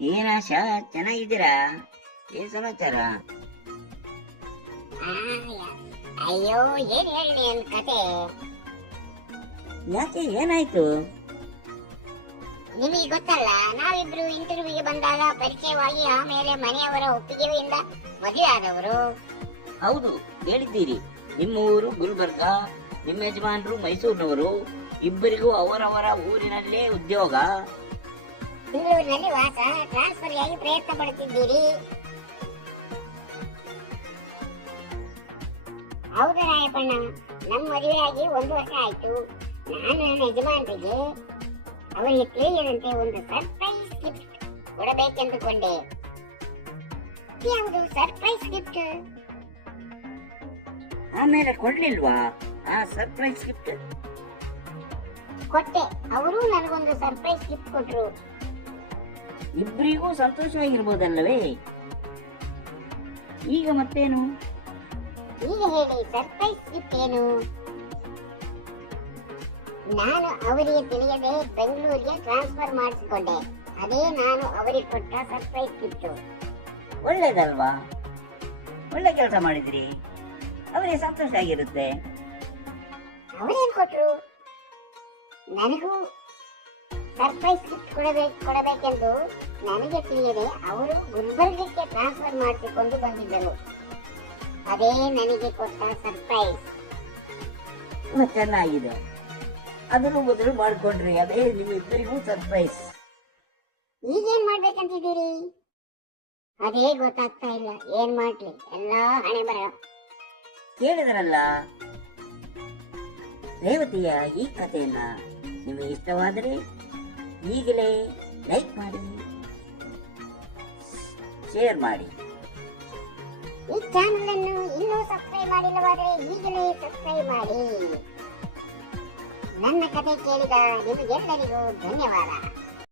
ಏನ್ ಶಾ ಚೆನ್ನಾಗಿದ್ದೀರಾ? ಏನ್ ಸಮಾಚಾರ? ಅಯ್ಯೋ ಏನ್ ಹೇಳಿ ನನ್ ಕತೆ? ಯಾಕೆ ಏನಾಯ್ತು? ನಿಮಗೆ ಗೊತ್ತಲ್ಲ ನಾವಿಬ್ರು ಇಂಟರ್ವ್ಯೂಗೆ ಬಂದಾಗ ಪರಿಚಯವಾಗಿ ಆಮೇಲೆ ಮನೆಯವರ ಒಪ್ಪಿಗೆಯಿಂದ ಮದುವೆ ಆದವರು. ಹೌದು ಹೇಳಿದ್ದೀರಿ ನಿಮ್ಮ ಊರು ಗುಲ್ಬರ್ಗ ನಿಮ್ಮ ಯಜಮಾನರು ಮೈಸೂರಿನವರು ಇಬ್ಬರಿಗೂ ಅವರವರ ಊರಿನಲ್ಲೇ ಉದ್ಯೋಗ. ಬೆಂಗಳೂರಿನಲ್ಲಿ ವಾಸ ಟ್ರಾನ್ಸ್ಫರ್ ಆಗಿ ಪ್ರಯತ್ನ ಪಡುತ್ತಿದ್ದೀರಿ? ಹೌದು ರಾಯಪ್ಪಣ್ಣ ನಮ್ಮ ಮದುವೆಯಾಗಿ ಒಂದು ವರ್ಷ ಆಯ್ತು. ನಾನು ನನ್ನ ಯಜಮಾನರಿಗೆ ಅವರಿಗೆ ತಿಳಿಯದಂತೆ ಒಂದು ಸರ್ಪ್ರೈಸ್ ಗಿಫ್ಟ್ ಕೊಡಬೇಕೆಂದುಕೊಂಡೆ. ಯಾವುದು ಸರ್ಪ್ರೈಸ್ ಗಿಫ್ಟ್ ಆಮೇಲೆ ಕೊಡ್ಲಿಲ್ವಾ? ಆ ಸರ್ಪ್ರೈಸ್ ಗಿಫ್ಟ್ ಕೊಟ್ಟೆ. ಅವರು ನನಗೊಂದು ಸರ್ಪ್ರೈಸ್ ಗಿಫ್ಟ್ ಕೊಟ್ರು. ಇಬ್ಬರಿಗೂ ಸಂತೋಷವಾಗಿರ್ಬೋದಲ್ಲವೇ? ಈಗ ಮತ್ತೇನು? ಈಗ ಹೇಳಿ ಸರ್ಪ್ರೈಸ್ ಗಿಫ್ಟ್ ಏನು ನಾನು ಅವರಿಗೆ ತಿಳಿಯದೆ ಬೆಂಗಳೂರಿಗೆ ಟ್ರಾನ್ಸ್ಫರ್ ಮಾಡಿಸಿಕೊಂಡೆ. ಅದೇ ನಾನು ಅವರಿಗೆ ಕೊಟ್ಟ ಸರ್ಪ್ರೈಸ್ ಗಿಫ್ಟ್. ಒಳ್ಳೇದಲ್ವಾ? ಒಳ್ಳೆ ಕೆಲಸ ಮಾಡಿದ್ರಿ. ಅವರಿಗೆ ಸಂತೋಷ ಆಗಿರುತ್ತೆ. ಅವರೇನ್ ಕೊಟ್ರು? ನನಗೂ ಸರ್ಪ್ರೈಸ್ ಗಿಫ್ಟ್ ಕೊಡಬೇಕು ಕೊಡಬೇಕೆಂದು ನನಗೆ ತಿಳಿಯದೆ ಅವರು ಗುಲ್ಬರ್ಗಕ್ಕೆ ಟ್ರಾನ್ಸ್ಫರ್ ಮಾಡಿಸಿಕೊಂಡು ಬಂದಿದ್ದರು. ಅದೇ ನನಗೆ ಕೊಟ್ಟ ಸರ್ಪ್ರೈಸ್. ಚೆನ್ನಾಗಿದೆ. ಅದನ್ನು ಮೊದಲು ಮಾಡ್ಕೊಂಡ್ರಿ ಅದೇ ನಿಮ್ಮಿಬ್ಬರಿಗೂ ಸರ್ಪ್ರೈಸ್. ಈಗೇನ್ ಮಾಡ್ಬೇಕಂತಿದ್ದೀರಿ? ಅದೇ ಗೊತ್ತಾಗ್ತಾ ಇಲ್ಲ ಏನ್ ಮಾಡ್ಲಿ? ಎಲ್ಲಾ ಹಣೆ ಬರ. ಕೇಳಿದ್ರಲ್ಲ? ರೇವತಿಯ ಈ ಕಥೆಯನ್ನ ನಿಮಗೆ ಇಷ್ಟವಾದರೆ ಈಗಲೇ ಲೈಕ್ ಮಾಡಿ, ಶೇರ್ ಮಾಡಿ. ಈ ಚಾನೆಲ್ ಅನ್ನು ಇನ್ನೂ ಸಬ್ಸ್ಕ್ರೈಬ್ ಮಾಡಿಲ್ಲವಾದರೆ ಈಗಲೇ ಸಬ್ಸ್ಕ್ರೈಬ್ ಮಾಡಿ. ನನ್ನ ಕತೆ ಕೇಳಿದ ನಿಮಗೆಲ್ಲರಿಗೂ ಧನ್ಯವಾದ.